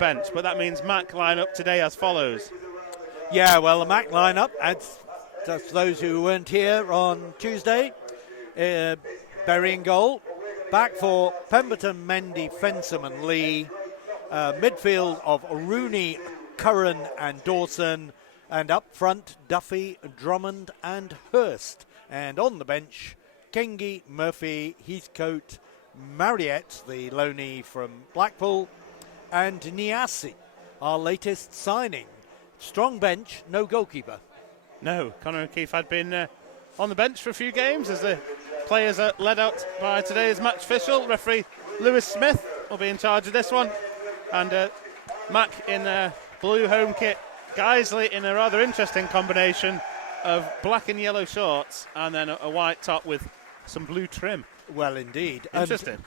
bench, but that means Mac line up today as follows. Yeah, well, the Mac lineup, as just those who weren't here on Tuesday, Berry in goal, back for Pemberton, Mendy, Fensham and Lee, midfield of Rooney, Curran and Dawson, and up front Duffy, Drummond and Hurst, and on the bench Kengi, Murphy, Heathcote, Mariette, the loanee from Blackpool, and Niasi, our latest signing. Strong bench, no goalkeeper. No, Conor O'Keefe had been on the bench for a few games as the players are led out by today's match official. Referee Lewis Smith will be in charge of this one. And Mac in blue home kit, Guiseley in a rather interesting combination of black and yellow shorts and then a white top with some blue trim. Well, indeed. Interesting. And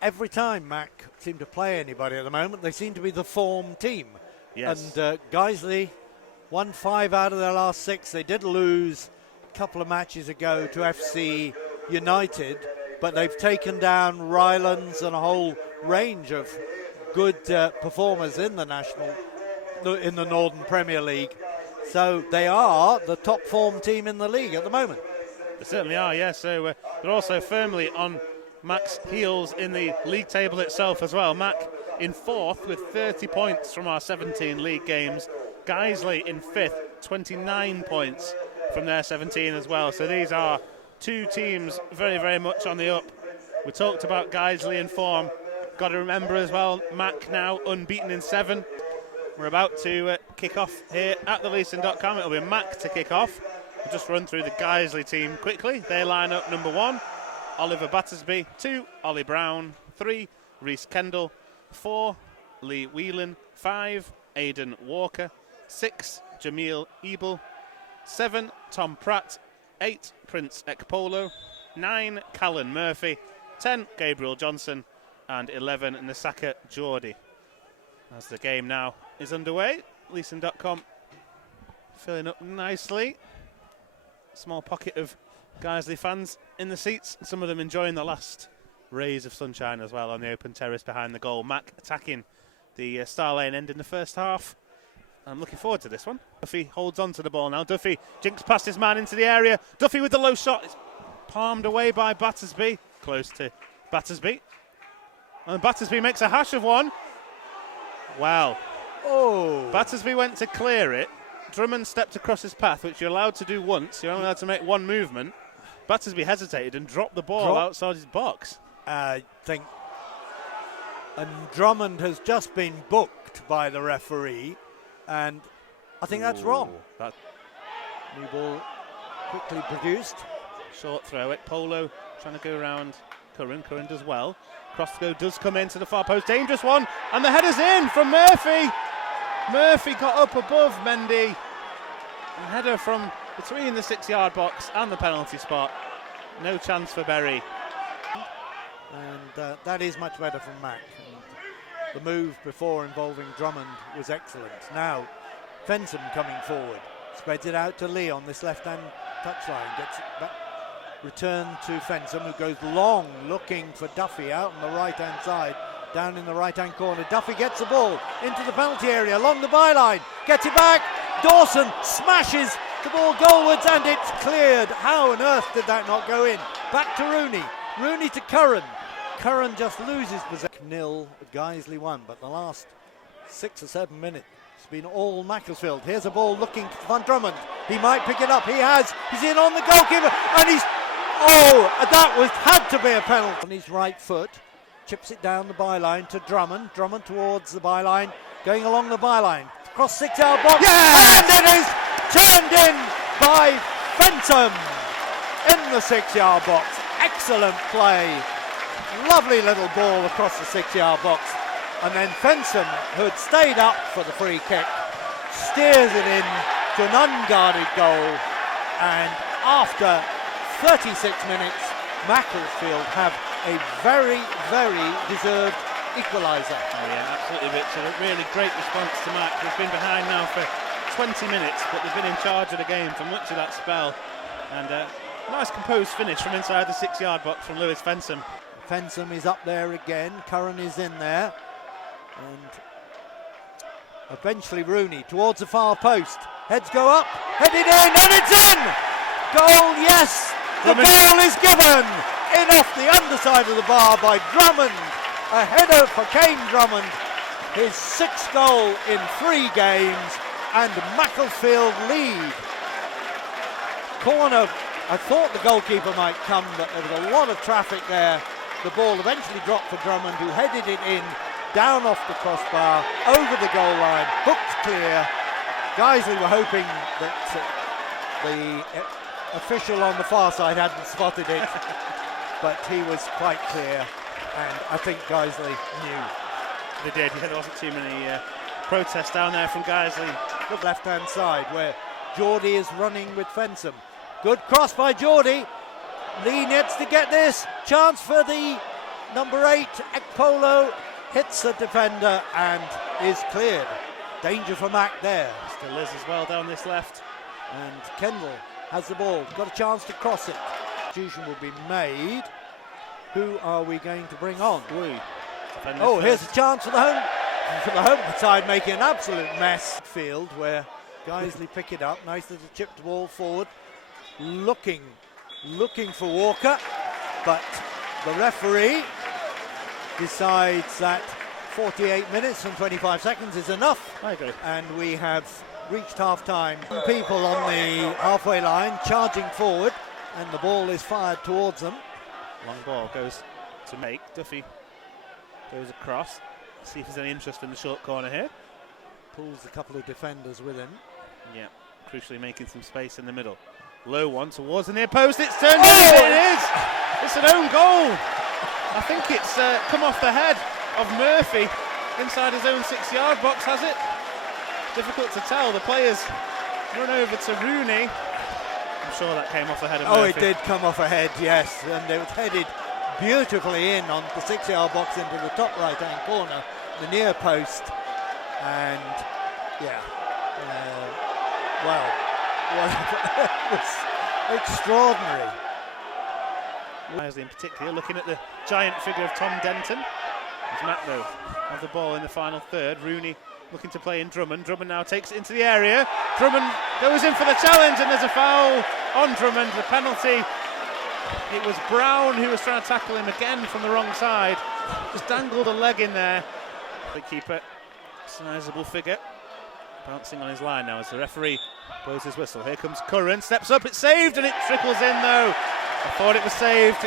every time Mac seem to play anybody at the moment, they seem to be the form team. Yes. And Guiseley won 5 out of their last 6. They did lose a couple of matches ago to FC United, but they've taken down Rylands and a whole range of good performers in the Northern Premier League. So they are the top form team in the league at the moment. They certainly are, yes. So they're also firmly on Mac's heels in the league table itself as well. Mac in 4th with 30 points from our 17 league games. Guiseley in 5th, 29 points from their 17 as well. So these are two teams very, very much on the up. We talked about Guiseley in form. Got to remember as well, Mac now unbeaten in 7. We're about to kick off here at theleasing.com. It'll be Mac to kick off. We'll just run through the Guiseley team quickly. They line up number 1, Oliver Battersby. 2, Ollie Brown. 3, Reece Kendall. 4, Lee Whelan. 5, Aidan Walker. 6, Jamil Ebel. 7, Tom Pratt. 8, Prince Ekpolo. 9, Callan Murphy. 10, Gabriel Johnson. And 11, Nasaka Geordie. As the game now is underway, Leeson.com filling up nicely. Small pocket of Guiseley fans in the seats, some of them enjoying the last rays of sunshine as well on the open terrace behind the goal. Mac attacking the Star Lane end in the first half. I'm looking forward to this one. Duffy holds on to the ball now. Duffy jinks past his man into the area. Duffy with the low shot. It's palmed away by Battersby. Close to Battersby. And Battersby makes a hash of one. Wow. Oh. Battersby went to clear it. Drummond stepped across his path, which you're allowed to do once. You're only allowed to make one movement. Battersby hesitated and dropped the ball outside his box. I think. And Drummond has just been booked by the referee, and I think that's wrong. New ball quickly produced. Short throw it. Polo trying to go around Curran. Curran does well. Crossgo does come into the far post. Dangerous one. And the header's in from Murphy. Murphy got up above Mendy. A header from between the 6-yard box and the penalty spot. No chance for Berry. And that is much better from Mac. And the move before involving Drummond was excellent. Now, Fensham coming forward. Spreads it out to Lee on this left-hand touchline. Gets it back. Return to Fensham, who goes long looking for Duffy out on the right-hand side, down in the right-hand corner. Duffy gets the ball into the penalty area, along the byline, gets it back. Dawson smashes the ball goalwards and it's cleared. How on earth did that not go in? Back to Rooney. Rooney to Curran. Curran just loses possession. 0, Guiseley 1, but the last 6 or 7 minutes it's been all Macclesfield. Here's a ball looking to Van Drummond. He might pick it up. He has. He's in on the goalkeeper and he's... Oh, that had to be a penalty. On his right foot, chips it down the byline to Drummond. Drummond towards the byline, going along the byline. Across 6-yard box, and it is turned in by Fensham in the 6-yard box. Excellent play. Lovely little ball across the 6-yard box. And then Fensham, who had stayed up for the free kick, steers it in to an unguarded goal. And after 36 minutes, Macclesfield have a very, very deserved equaliser. Yeah, absolutely, Richard. A really great response to Mac. They've been behind now for 20 minutes, but they've been in charge of the game for much of that spell. And a nice composed finish from inside the 6-yard box from Lewis Fensham. Fensham is up there again. Curran is in there. And Eventually Rooney towards the far post. Heads go up, headed in, and it's in! Goal, yes! The ball is given! In off the underside of the bar by Drummond. A header for Kane Drummond. His 6th goal in 3 games, and Macclesfield lead. Corner, I thought the goalkeeper might come, but there was a lot of traffic there. The ball eventually dropped for Drummond, who headed it in, down off the crossbar, over the goal line, hooked clear. Guiseley were hoping that the official on the far side hadn't spotted it, but he was quite clear, and I think Guiseley knew. They did, yeah, there wasn't too many protests down there from Guiseley. The left-hand side where Geordie is running with Fensom. Good cross by Geordie. Lee needs to get this. Chance for the number 8, Ekpolo. Hits the defender and is cleared. Danger for Mac there. Still is as well down this left. And Kendall has the ball. Got a chance to cross it. Substitution will be made. Who are we going to bring on? Oh, here's a chance for the home side, making an absolute mess. Field where Guiseley pick it up. Nice little chipped ball forward. Looking for Walker, but the referee decides that 48 minutes and 25 seconds is enough. I agree. And we have reached half-time. People on the halfway line charging forward, and the ball is fired towards them. Long ball goes to make. Duffy goes across. See if there's any interest in the short corner here. Pulls a couple of defenders with him. Yeah, crucially making some space in the middle. Low one towards the near post. It's turned in. It is. It's an own goal. I think it's come off the head of Murphy inside his own 6-yard box, has it? Difficult to tell. The players run over to Rooney. I'm sure that came off the head of Murphy. Oh, it did come off a head, yes. And it was headed beautifully in on the 6-yard box into the top right-hand corner, the near post. And, yeah, well, it was extraordinary. Guiseley in particular, looking at the giant figure of Tom Denton. As Matt, though, have the ball in the final third. Rooney looking to play in Drummond. Drummond now takes it into the area. Drummond goes in for the challenge, and there's a foul on Drummond. The penalty. It was Brown who was trying to tackle him again from the wrong side. Just dangled a leg in there. The keeper, sizable figure, bouncing on his line now as the referee blows his whistle. Here comes Curran, steps up, it's saved, and it trickles in though. I thought it was saved.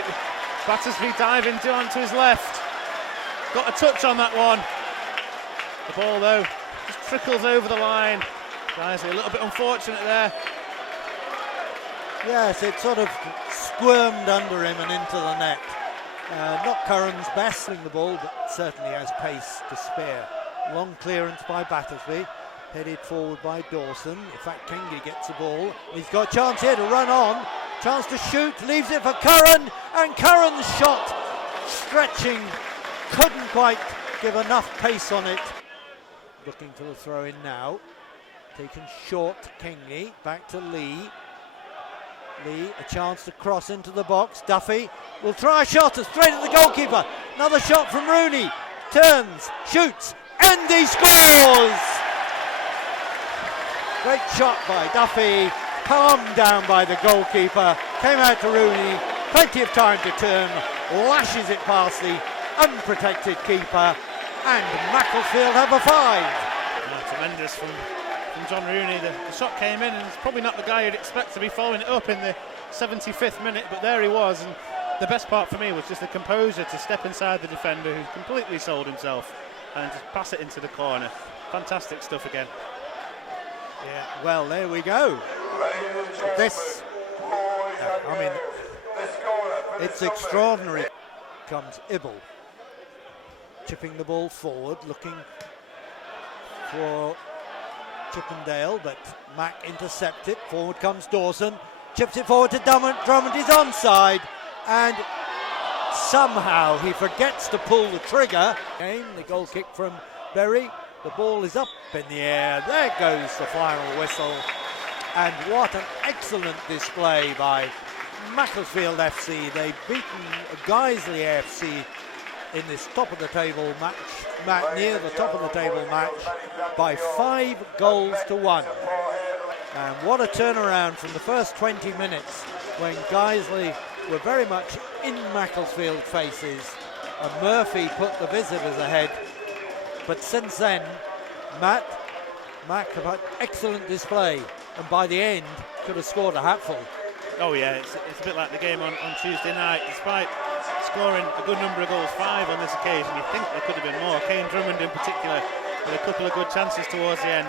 Battersby diving down to his left. Got a touch on that one. The ball though just trickles over the line. Guiseley a little bit unfortunate there. Yes, it sort of squirmed under him and into the net. Not Curran's best in the ball, but certainly has pace to spare. Long clearance by Battersby, headed forward by Dawson. In fact, Kingley gets the ball. He's got a chance here to run on. Chance to shoot, leaves it for Curran, and Curran's shot, stretching, couldn't quite give enough pace on it. Looking for the throw in now. Taken short, Kingley, back to Lee. Lee, a chance to cross into the box. Duffy will try a shot straight at the goalkeeper. Another shot from Rooney. Turns, shoots, and he scores! Great shot by Duffy. Palmed down by the goalkeeper. Came out to Rooney. Plenty of time to turn. Lashes it past the unprotected keeper. And Macclesfield have a 5. Oh, tremendous from John Rooney. The shot came in, and it's probably not the guy you'd expect to be following it up in the 75th minute, but there he was. And the best part for me was just the composure to step inside the defender who completely sold himself and just pass it into the corner. Fantastic stuff again. Yeah, well, there we go. This, I mean, it's extraordinary. Comes Ibble, chipping the ball forward, looking for Chippendale, but Mack intercepted. Forward comes Dawson, chips it forward to Drummond. Drummond is onside, and somehow he forgets to pull the trigger. The goal kick from Berry. The ball is up in the air. There goes the final whistle. And what an excellent display by Macclesfield FC. They've beaten Guiseley FC in this top of the table match, near the top of the table match, by 5 goals to 1. And what a turnaround from the first 20 minutes when Guiseley were very much in Macclesfield faces and Murphy put the visitors ahead. But since then, Mac have had excellent display, and by the end could have scored a hatful. Oh yeah, it's a bit like the game on Tuesday night. Despite scoring a good number of goals, 5 on this occasion, you think there could have been more. Kane Drummond in particular with a couple of good chances towards the end.